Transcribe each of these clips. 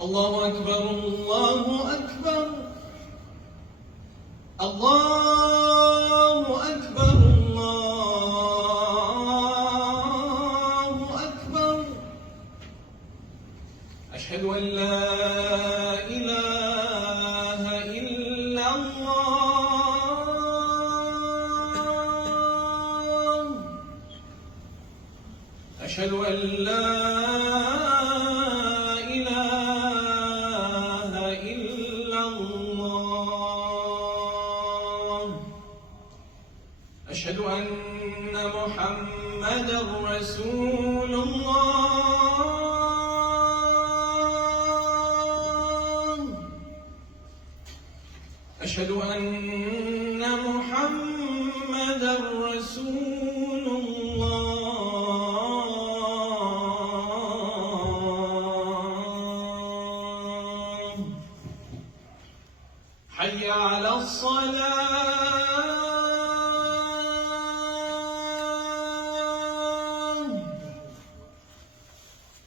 الله أكبر الله أكبر الله أكبر الله أكبر أشهد أن لا إله إلا الله أشهد أن لا إله إلا الله أشهد أن محمدًا رسول الله أشهد أن محمدًا رسول الله حي على الصلاة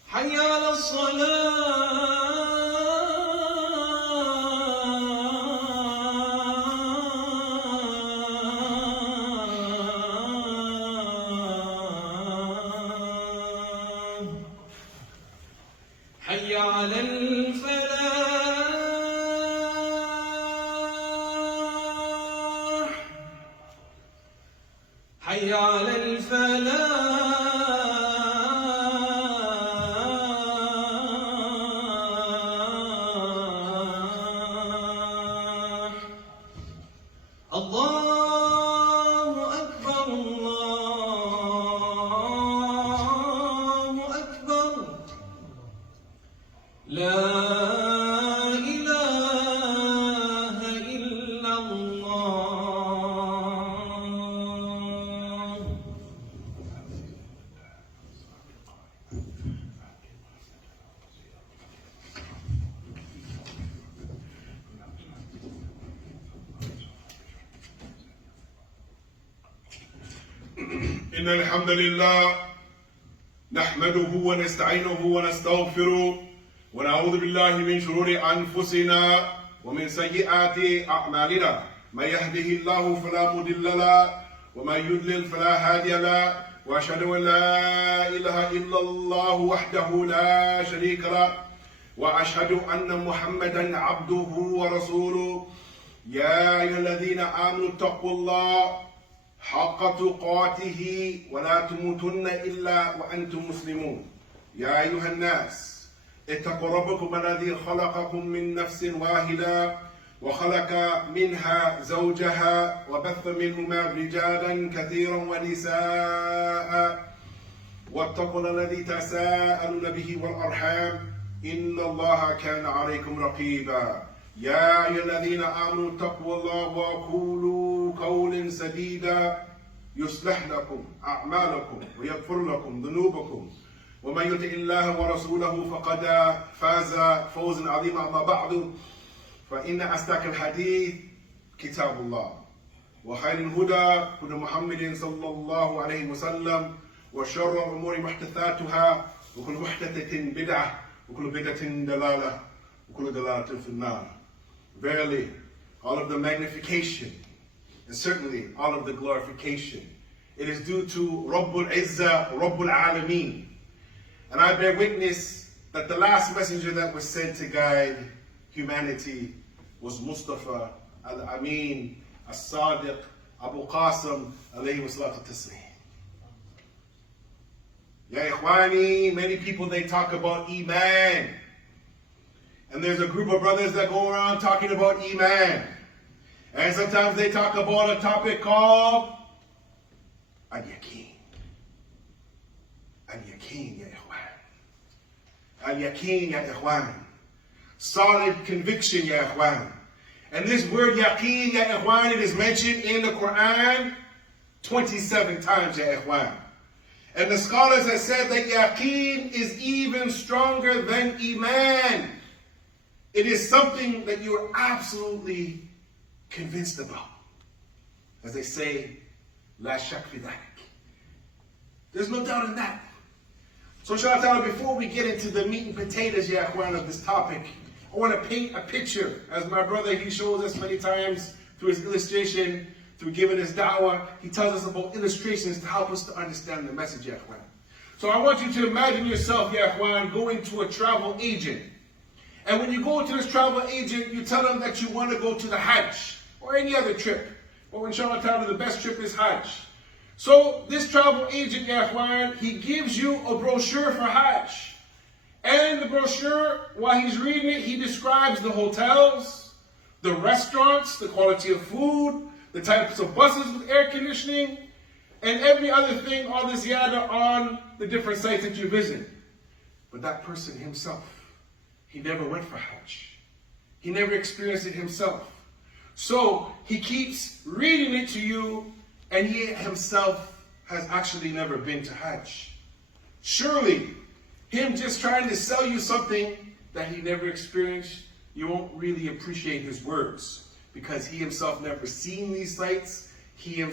حي على الصلاة حي على الفلاح حي على الفلاح الله أكبر الله أكبر لا إله إلا الله إن الحمد لله نحمده ونستعينه ونستغفره ونعوذ بالله من شرور أنفسنا ومن سيئات أعمالنا من يهده الله فلا مضل له ومن يضلل فلا هادي له وأشهد أن لا إله إلا الله وحده لا شريك له وأشهد أن محمدا عبده ورسوله يا أيها الذين آمنوا اتقوا الله حق تقاته ولا تموتن إلا وأنتم مسلمون يا أيها الناس اتقوا ربكم الذي خلقكم من نفس واحدة وخلق منها زوجها وبث منهما رجالا كثيرا ونساء واتقوا الذي تساءلون به والأرحام إن الله كان عليكم رقيبا يا أيها الذين آمنوا اتقوا الله وقولوا قولا سديدا يصلح لكم أعمالكم ويغفر لكم ذنوبكم ومن يطع الله ورسوله فقد فاز فوزا عظيما أما بعد فإن أصدق الحديث كتاب الله وخير الهدى هدى محمد صلى الله عليه وسلم وشر الأمور محدثاتها وكل محدثة بدعة وكل بدعة دلالة وكل دلالة في النار. Verily, all of the magnification and certainly all of the glorification, it is due to Rabbul Izzah, Rabbul Alameen. And I bear witness that the last messenger that was sent to guide humanity was Mustafa Al-Amin As-Sadiq Abu Qasim alayhi wassalatu taslim. Ya Ikhwani, many people they talk about Iman. And there's a group of brothers that go around talking about Iman. And sometimes they talk about a topic called Al-Yaqeen. Al-Yaqeen, Ya Ikhwan. Al-Yaqeen, Ya Ikhwan. Solid conviction, Ya Ikhwan. And this word Yaqeen, Ya Ikhwan, it is mentioned in the Quran 27 times, Ya Ikhwan. And the scholars have said that Yaqeen is even stronger than Iman. It is something that you are absolutely convinced about. As they say, La shak fi dhalik. There's no doubt in that. So inshallah, before we get into the meat and potatoes, ya ikhwan, of this topic, I want to paint a picture, as my brother, he shows us many times through his illustration, through giving his da'wah. He tells us about illustrations to help us to understand the message, ya ikhwan. So I want you to imagine yourself, ya ikhwan, going to a travel agent. And when you go to this travel agent, you tell them that you want to go to the Hajj or any other trip. But inshallah ta'ala, the best trip is Hajj. So this travel agent, ya ikhwan, he gives you a brochure for Hajj. And the brochure, while he's reading it, he describes the hotels, the restaurants, the quality of food, the types of buses with air conditioning, and every other thing, all this yada on the different sites that you visit. But that person himself, he never went for Hajj. He never experienced it himself. So he keeps reading it to you, and he himself has actually never been to Hajj. Surely, him just trying to sell you something that he never experienced, you won't really appreciate his words, because he himself never seen these sites. He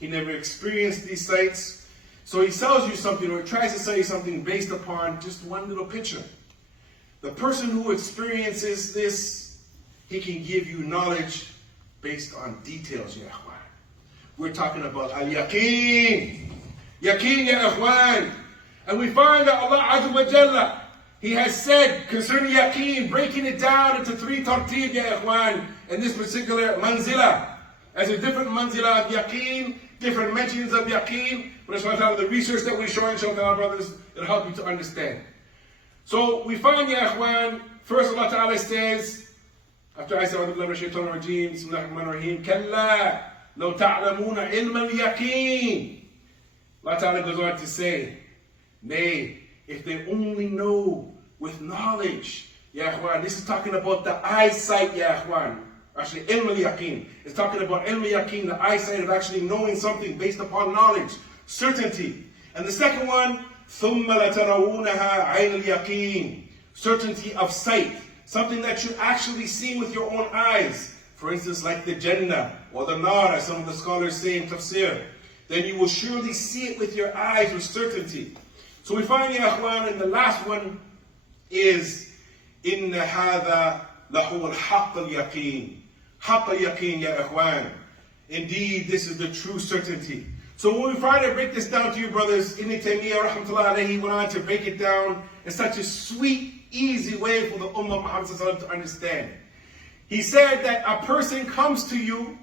never experienced these sites. So he sells you something, or tries to sell you something based upon just one little picture. The person who experiences this, he can give you knowledge based on details, ya ikhwan. We're talking about al-yaqeen. Yaqeen, ya ikhwan. And we find that Allah Azza wa Jalla, He has said concerning yaqeen, breaking it down into 3 tartib, ya ikhwan, in this particular manzila. As a different manzila of yaqeen, different mentions of yaqeen. But inshallah, the research that we show, inshallah, brothers, it'll help you to understand. So we find, ya ikhwan, first Allah Ta'ala says, after I say, أعوذ بالله من الشيطان الرجيم, بسم الله الرحمن الرحيم, كلا لو تعلمون علم اليقين. Allah Ta'ala goes on to say, nay, if they only know with knowledge, ya ikhwan. This is talking about the eyesight, ya ikhwan. Actually, ilm al-yaqeen. It's talking about ilm al-yaqeen, the eyesight of actually knowing something based upon knowledge, certainty. And the second one, ثُمَّ لَتَرَوُونَهَا عَيْنَ الْيَقِينِ, certainty of sight, something that you actually see with your own eyes. For instance, like the Jannah or the Nar, as some of the scholars say in tafsir. Then you will surely see it with your eyes with certainty. So we find, ya ikhwan, and the last one is إِنَّ هَذَا لَهُوَ الْحَقَّ الْيَقِينِ. حَقَّ الْيَقِينِ, ya ikhwan. Indeed, this is the true certainty. So when we try to break this down to you, brothers, Ibn Taymiyyah rahmatullah alayhi went on to break it down in such a sweet, easy way for the Ummah Muhammad to understand. He said that a person comes to you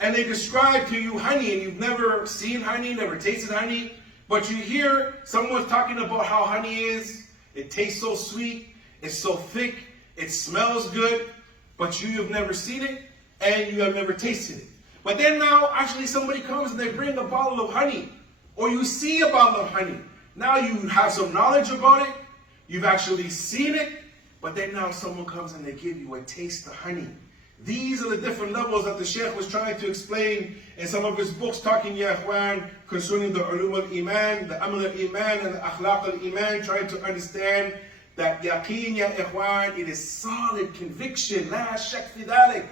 and they describe to you honey, and you've never seen honey, never tasted honey, but you hear someone talking about how honey is. It tastes so sweet, it's so thick, it smells good, but you have never seen it and you have never tasted it. But then now, actually somebody comes and they bring a bottle of honey, or you see a bottle of honey. Now you have some knowledge about it, you've actually seen it, but then now someone comes and they give you a taste of honey. These are the different levels that the Shaykh was trying to explain in some of his books, talking, ya ikhwan, concerning the ulum al-iman, the amal al-iman, and the akhlaq al-iman, trying to understand that yaqeen, ya ikhwan, it is solid conviction, la shak fi dhalik.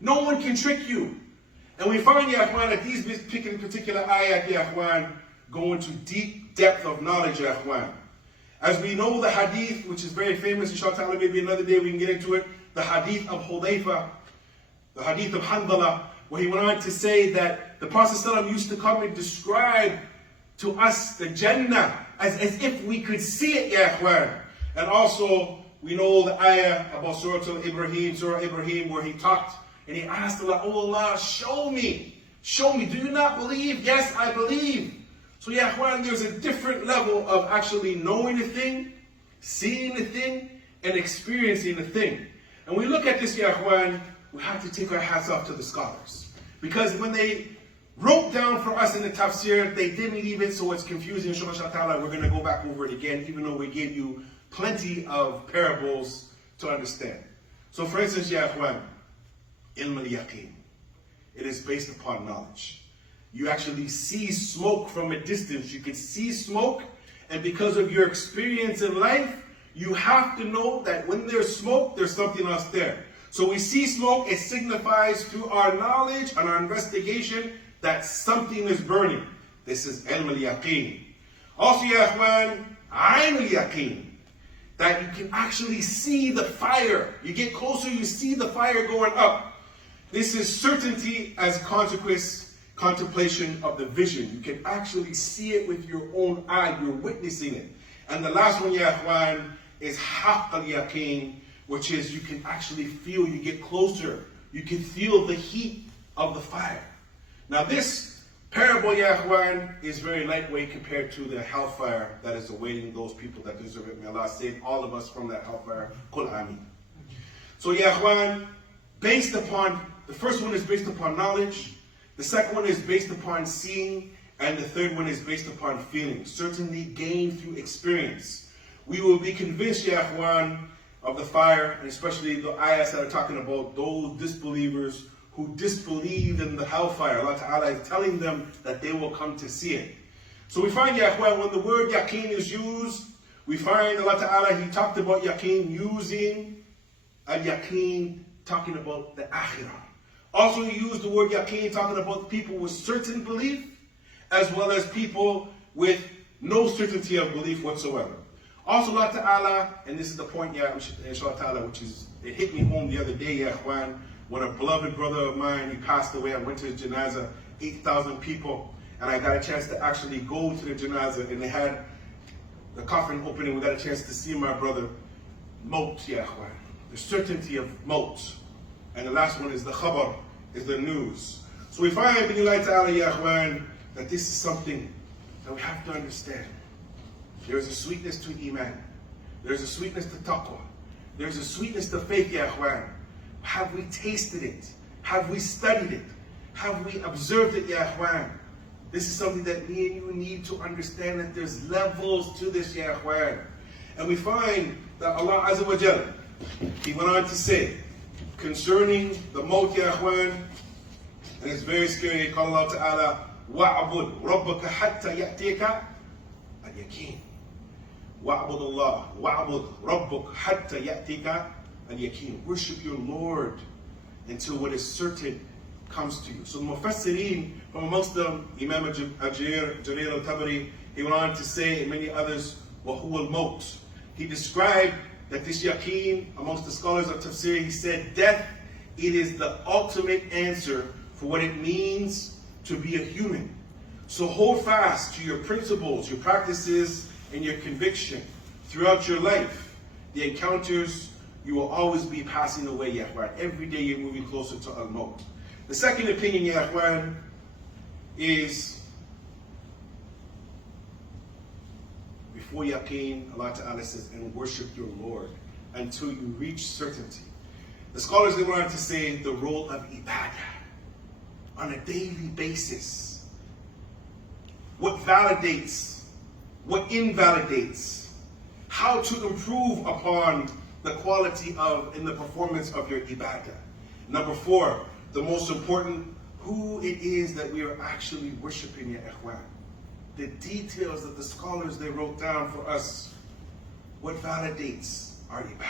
No one can trick you. And we find, ya ikhwan, that these particular ayat, ya ikhwan, go into deep depth of knowledge, ya ikhwan. As we know the hadith, which is very famous, inshallah, maybe another day we can get into it, the hadith of Hudayfa, the hadith of Handala, where he went on to say that the Prophet ﷺ used to come and describe to us the Jannah as if we could see it, ya ikhwan. And also, we know the ayah about Surah Ibrahim, where he talked and he asked Allah, oh Allah, show me. Do you not believe? Yes, I believe. So, ya ikhwan, there's a different level of actually knowing a thing, seeing a thing, and experiencing a thing. And we look at this, ya ikhwan, we have to take our hats off to the scholars. Because when they wrote down for us in the tafsir, they didn't leave it so it's confusing. Inshallah, we're going to go back over it again, even though we gave you plenty of parables to understand. So for instance, ya ikhwan, ilm al-yaqeen. It is based upon knowledge. You actually see smoke from a distance. You can see smoke, and because of your experience in life, you have to know that when there's smoke, there's something else there. So we see smoke, it signifies through our knowledge and our investigation that something is burning. This is ilm al-yaqeen. Also, ya ikhwan, Ainul Yaqeen. That you can actually see the fire. You get closer, you see the fire going up. This is certainty as contemplation of the vision. You can actually see it with your own eye. You're witnessing it. And the last one, ya ikhwan, is haqq al-yaqeen, which is you can actually feel, you get closer. You can feel the heat of the fire. Now this parable, ya ikhwan, is very lightweight compared to the hellfire that is awaiting those people that deserve it. May Allah save all of us from that hellfire. Qul Ameen. So ya ikhwan, based upon, the first one is based upon knowledge, the second one is based upon seeing, and the third one is based upon feeling, certainly gained through experience. We will be convinced, ya ikhwan, of the fire, and especially the ayahs that are talking about those disbelievers who disbelieve in the hellfire. Allah Ta'ala is telling them that they will come to see it. So we find, ya ikhwan, when the word yaqeen is used, we find Allah Ta'ala, He talked about yaqeen using al-yaqeen, talking about the akhirah. Also, He used the word yaqeen talking about people with certain belief, as well as people with no certainty of belief whatsoever. Also, Allah Ta'ala, and this is the point, ya inshallah Ta'ala, which is, it hit me home the other day, ya ikhwan, when a beloved brother of mine, he passed away. I went to his janazah, 8,000 people, and I got a chance to actually go to the janazah, and they had the coffin open, and we got a chance to see my brother, Maut, ya ikhwan, the certainty of Maut. And the last one is the khabar, is the news. So we find, bi'idhnillahi ta'ala, ya ikhwan, that this is something that we have to understand. There is a sweetness to iman. There is a sweetness to taqwa. There is a sweetness to faith, ya ikhwan. Have we tasted it? Have we studied it? Have we observed it, ya ikhwan? This is something that me and you need to understand, that there's levels to this, ya ikhwan. And we find that Allah Azza wa Jalla, He went on to say, concerning the maut, ya ikhwan, and it's very scary, he called Allah Ta'ala, وَعْبُدْ رَبَّكَ حَتَّى يَأْتِيكَ الْيَقِينَ. وَعْبُدُ اللَّهِ وَعْبُدْ رَبَّكَ حَتَّى يَأْتِيكَ الْيَقِينَ. Worship your Lord until what is certain comes to you. So the Mufassirin, from amongst them, Imam Jarir al-Tabari, he went on to say, and many others, وَهُوَ الْمَوْتِ. He described that this yaqeen, amongst the scholars of tafsir, he said, death, it is the ultimate answer for what it means to be a human. So hold fast to your principles, your practices, and your conviction throughout your life. The encounters, you will always be passing away, ya ikhwan. Every day you're moving closer to al-maut. The second opinion, ya ikhwan, is before yaqeen, Allah Ta'ala says, and worship your Lord until you reach certainty. The scholars, they went on to say the role of ibadah on a daily basis. What validates, what invalidates, how to improve upon the quality of and the performance of your ibadah. Number 4, the most important, who it is that we are actually worshiping, ya ikhwan. The details that the scholars, they wrote down for us. What validates our ibadah?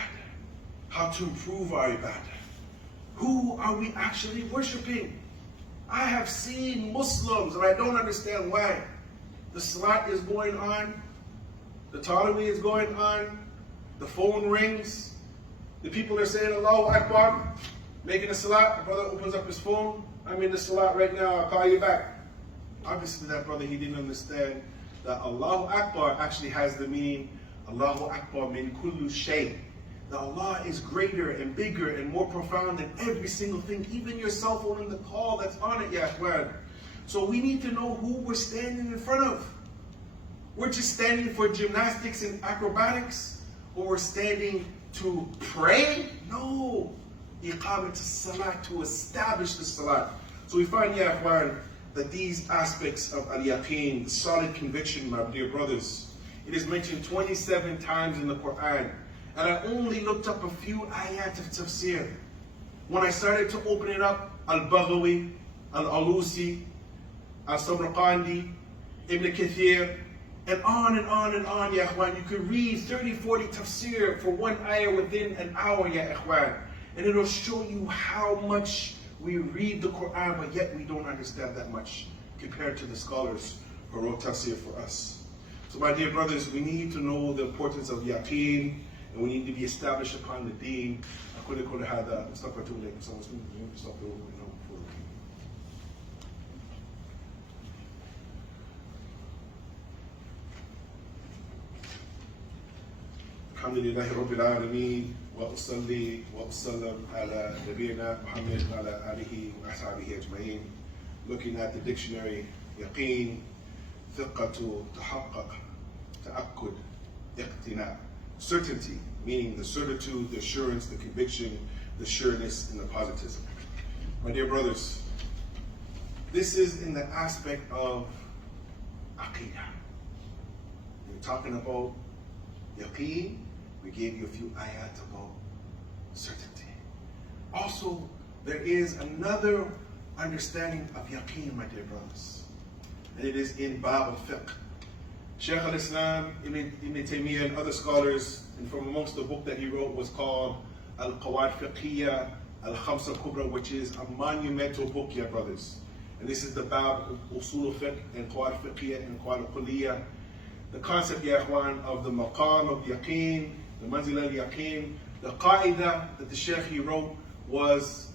How to improve our ibadah? Who are we actually worshiping? I have seen Muslims, and I don't understand why. The salat is going on, the Taraweeh is going on, the phone rings, the people are saying Allahu Akbar, making a salat, the brother opens up his phone, I'm in the salat right now, I'll call you back. Obviously that brother, he didn't understand that Allahu Akbar actually has the meaning, Allahu Akbar min kullu shay. That Allah is greater and bigger and more profound than every single thing, even your cell phone and the call that's on it, ya ikhwan. So we need to know who we're standing in front of. We're just standing for gymnastics and acrobatics, or we're standing to pray? No. Iqamat as-salat, to establish the salat. So we find, ya ikhwan, that these aspects of al-yaqeen, solid conviction, my dear brothers, it is mentioned 27 times in the Quran. And I only looked up a few ayat of tafsir. When I started to open it up, Al-Baghawi, Al-Alusi, Al-Samarqandi, Ibn Kathir, and on and on and on, ya ikhwan. You could read 30, 40 tafsir for one ayah within an hour, ya ikhwan. And it'll show you how much we read the Quran, but yet we don't understand that much compared to the scholars who wrote tafsir for us. So my dear brothers, we need to know the importance of yaqeen, and we need to be established upon the deen. أقول كل هذا استغفرت إليكم استغفروا إنه غفور رحيم. الحمد لله رب العالمين وأصلي وأسلم على نبينا محمد وعلى آله وأصحابه أجمعين. Looking at the dictionary, يقين ثقة تحقق تأكد اقتناع. Certainty, meaning the certitude, the assurance, the conviction, the sureness, and the positivism. My dear brothers, this is in the aspect of aqidah. We're talking about yaqeen. We gave you a few ayat about certainty. Also, there is another understanding of yaqeen, my dear brothers, and it is in Bab al-Fiqh. Shaykh al-Islam, Ibn Taymiyyah, and other scholars, and from amongst the book that he wrote was called Al-Qawaid Fiqhiyya Al-Khamsa Kubra, which is a monumental book, yeah brothers. And this is the Bab Usul al-Fiqh and Qawaid Fiqhiyya and Qawaid al-Kulliyya. The concept, ya ikhwan, of the maqam of yaqeen, the manzil al-yaqeen, the qaida that the Shaykh he wrote was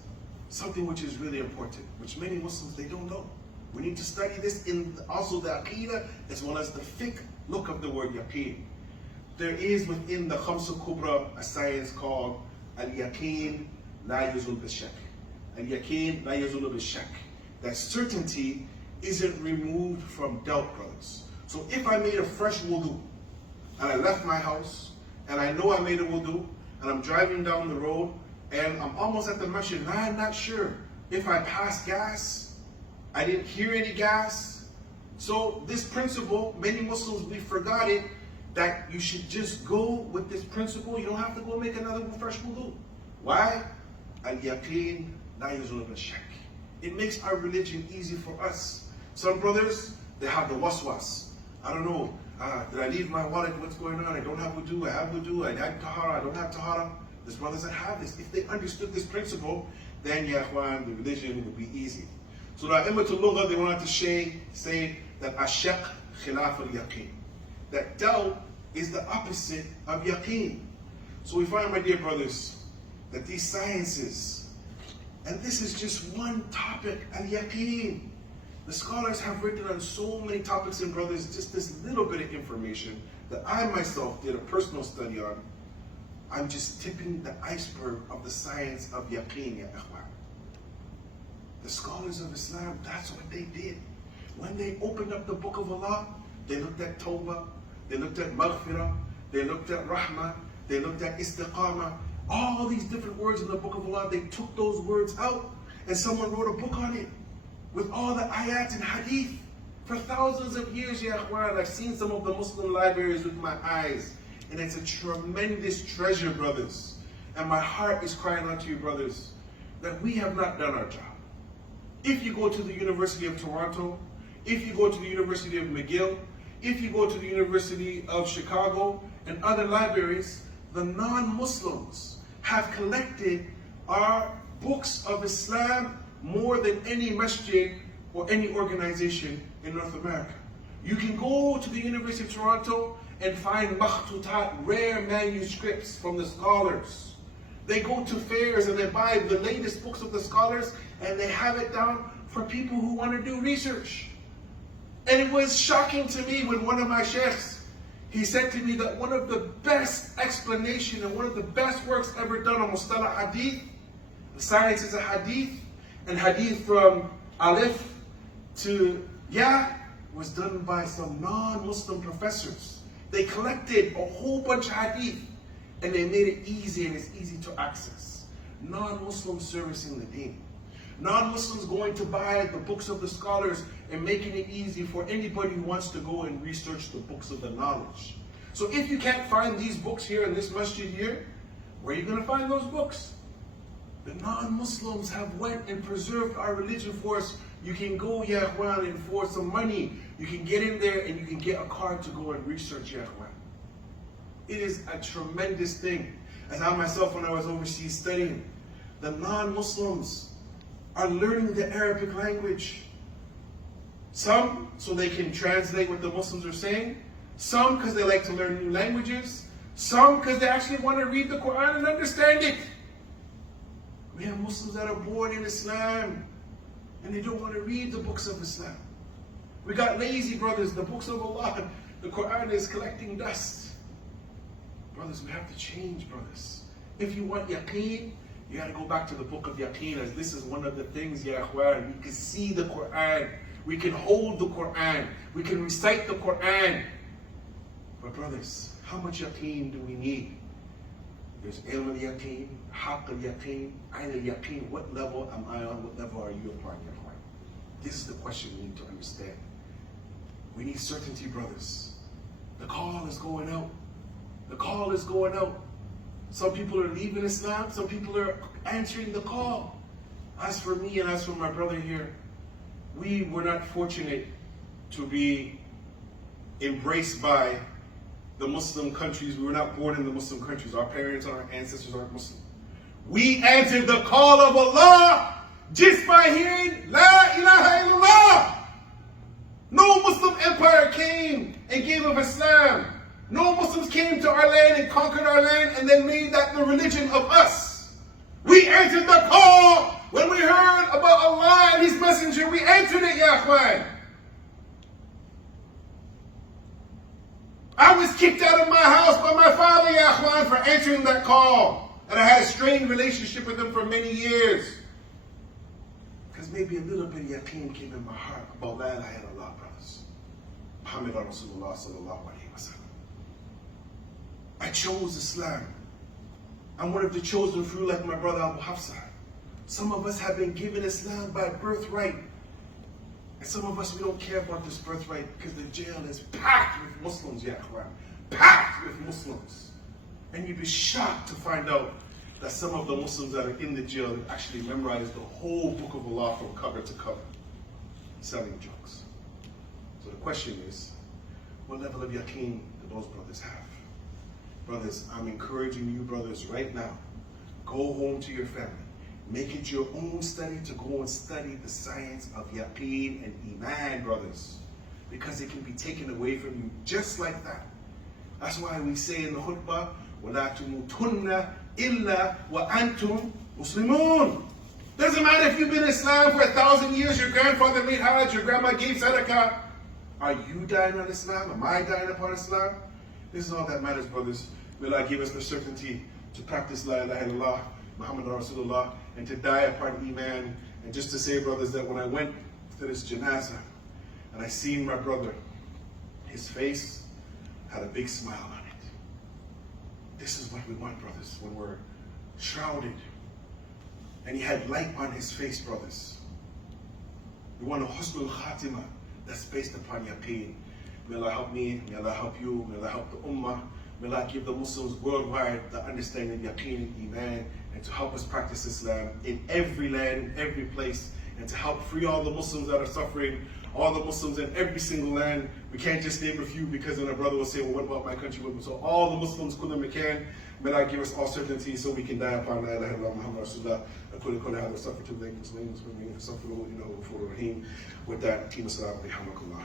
something which is really important, which many Muslims, they don't know. We need to study this in also the aqidah as well as the fiqh look of the word yaqeen. There is within the Khamsa Kubra a science called al-yaqeen la yazul bil-shak. Al-yaqeen la yazul bil-shak. That certainty isn't removed from doubt, brothers. So if I made a fresh wudu and I left my house and I know I made a wudu and I'm driving down the road and I'm almost at the masjid and I'm not sure if I passed gas, I didn't hear any gas. So this principle, many Muslims, we forgot it, that you should just go with this principle. You don't have to go make another fresh wudu. Why? Al-yaqeen la yazul bil-shak. It makes our religion easy for us. Some brothers, they have the waswas. I don't know, did I leave my wallet? What's going on? I don't have wudu, I have wudu, I have tahara, I don't have tahara. There's brothers that have this. If they understood this principle, then ya ikhwan, the religion would be easy. So the A'immatul Lugha, they wanted to say that ashaq khilaf al-yaqeen. That doubt is the opposite of yaqeen. So we find, my dear brothers, that these sciences, and this is just one topic, al-yaqeen. The scholars have written on so many topics, and brothers, just this little bit of information that I myself did a personal study on. I'm just tipping the iceberg of the science of yaqeen, ya ikhwan. The scholars of Islam, that's what they did. When they opened up the book of Allah, they looked at Tawbah, they looked at Maghfirah, they looked at Rahmah, they looked at Istiqamah. All these different words in the book of Allah, they took those words out and someone wrote a book on it with all the ayat and hadith. For thousands of years, ya ikhwan, I've seen some of the Muslim libraries with my eyes, and it's a tremendous treasure, brothers. And my heart is crying out to you, brothers, that we have not done our job. If you go to the University of Toronto, if you go to the University of McGill, if you go to the University of Chicago and other libraries, the non-Muslims have collected our books of Islam more than any masjid or any organization in North America. You can go to the University of Toronto and find makhtutat, rare manuscripts from the scholars. They go to fairs and they buy the latest books of the scholars and they have it down for people who want to do research. And it was shocking to me when one of my sheikhs, he said to me that one of the best explanation and one of the best works ever done on Mustalah Hadith, the sciences of Hadith, and Hadith from Alif to Ya, was done by some non-Muslim professors. They collected a whole bunch of Hadith and they made it easy, and it's easy to access. Non-Muslims servicing the deen. Non-Muslims going to buy the books of the scholars and making it easy for anybody who wants to go and research the books of the knowledge. So if you can't find these books here in this masjid here, where are you going to find those books? The non-Muslims have went and preserved our religion for us. You can go, ya ikhwan, and for some money, you can get in there and you can get a card to go and research, ya ikhwan. It is a tremendous thing. As I myself, when I was overseas studying, the non-Muslims are learning the Arabic language. Some, so they can translate what the Muslims are saying. Some because they like to learn new languages. Some because they actually want to read the Quran and understand it. We have Muslims that are born in Islam and they don't want to read the books of Islam. We got lazy brothers, the books of Allah, the Quran is collecting dust. Brothers, we have to change, brothers. If you want yaqeen, you got to go back to the book of yaqeen, as this is one of the things, ya akhwan, we can see the Quran, we can hold the Quran, we can recite the Quran. But brothers, how much yaqeen do we need? There's ilm al-yaqeen, haqq al-yaqeen, ayn al-yaqeen. What level am I on? What level are you upon, ya akhwan? This is the question we need to understand. We need certainty, brothers. The call is going out. The call is going out. Some people are leaving Islam. Some people are answering the call. As for me and as for my brother here, we were not fortunate to be embraced by the Muslim countries. We were not born in the Muslim countries. Our parents and our ancestors aren't Muslim. We answered the call of Allah just by hearing La ilaha illallah. No Muslim empire came and gave us Islam. No Muslims came to our land and conquered our land and then made that the religion of us. We answered the call when we heard about Allah and His Messenger. We answered it, ya akhwan. I was kicked out of my house by my father, ya akhwan, for answering that call. And I had a strained relationship with him for many years. Because maybe a little bit of yaqeen came in my heart about La ilaha illallah, brothers. Muhammad Rasulullah sallallahu alayhi wa sallam. I chose Islam. I'm one of the chosen few, like my brother Abu Hafsa. Some of us have been given Islam by birthright. And some of us, we don't care about this birthright because the jail is packed with Muslims, ya akhwan. Packed with Muslims. And you'd be shocked to find out that some of the Muslims that are in the jail have actually memorized the whole book of Allah from cover to cover, selling drugs. So the question is, what level of yaqeen do those brothers have? Brothers, I'm encouraging you brothers right now, go home to your family. Make it your own study to go and study the science of yaqeen and iman, brothers. Because it can be taken away from you just like that. That's why we say in the khutbah, وَلَا تُمُوتُنَّ إِلَّا وَأَنْتُمْ مُسْلِمُونَ. Doesn't matter if you've been in Islam for 1,000 years, your grandfather made Hajj, your grandma gave Sadaqah. Are you dying on Islam? Am I dying upon Islam? This is all that matters, brothers. May Allah give us the certainty to practice La ilaha illallah, Muhammad Rasulullah, and to die upon Iman. And just to say, brothers, that when I went to this janazah and I seen my brother, his face had a big smile on it. This is what we want, brothers, when we're shrouded. And he had light on his face, brothers. We want a husnul khatimah that's based upon yaqeen. May Allah help me, may Allah help you, may Allah help the ummah. May Allah give the Muslims worldwide the understanding of yaqeen and iman, and to help us practice Islam in every land, in every place, and to help free all the Muslims that are suffering, all the Muslims in every single land. We can't just name a few because then our brother will say, well, what about my country? So all the Muslims, kullu makan, may Allah give us all certainty so we can die upon La ilaha illallah Muhammad Rasulullah. With that, Team Assalamu alaikum.